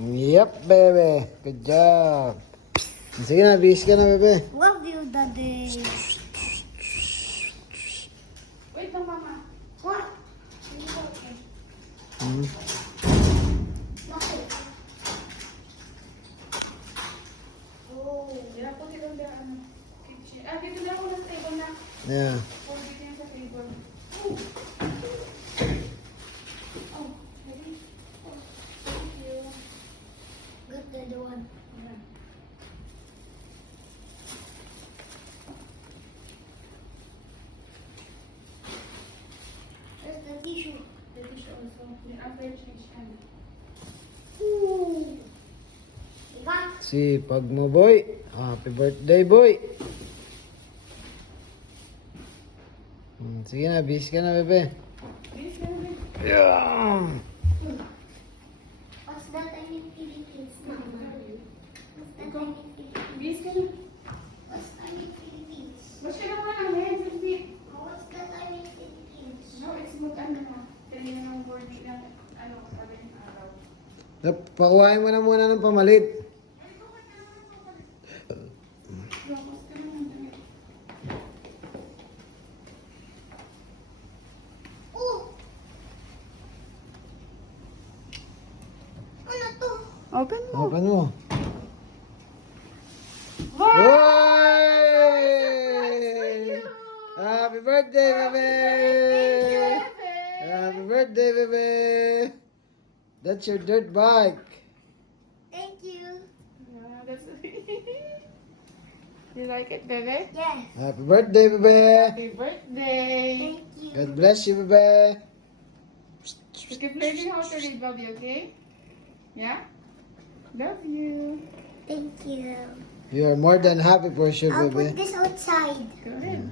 Yep, baby. Good job. Sige na, bis ka na, bebe. Love you, Daddy. Wait lang, Mama. What? Hmm. Bakit? Oh. Yeah, put it on the kitchen. Dito na ako ng table na. Yeah. Put it yan sa table. Oh, ready? Oh, thank you. Good, the one. Yeah. Where's the tissue? The tissue also. Then after change hand. Ooh. Diba? Sipag mo, boy. Happy birthday, boy. Sige na, bis ka na, bebe. Please, ganun. Yeah. What's that I mean Philippines, Mama? What's that I mean Philippines? Bis ka na. What's that I mean Philippines? Ba't ka naman ang hands and feet? What's that I mean Philippines? No, it's mag-ano na. Kanina ng board na, ano, sabi ng araw. Pakuhain mo na muna ng pamalit. Tapos ka naman damit. Oh! Ano to? Open mo. Open mo. Wow! Hey! Happy birthday, bebe! Happy birthday, bebe! That's your dirt bike. Thank you. Yeah, that's You like it, bebe? Yes. Happy birthday, bebe! Happy birthday! Thank you. God bless you, bebe! You can play me how to read, Bobby, okay? Yeah? Love you. Thank you. You are more than happy for sure, I'll bebe. put this outside. Go ahead.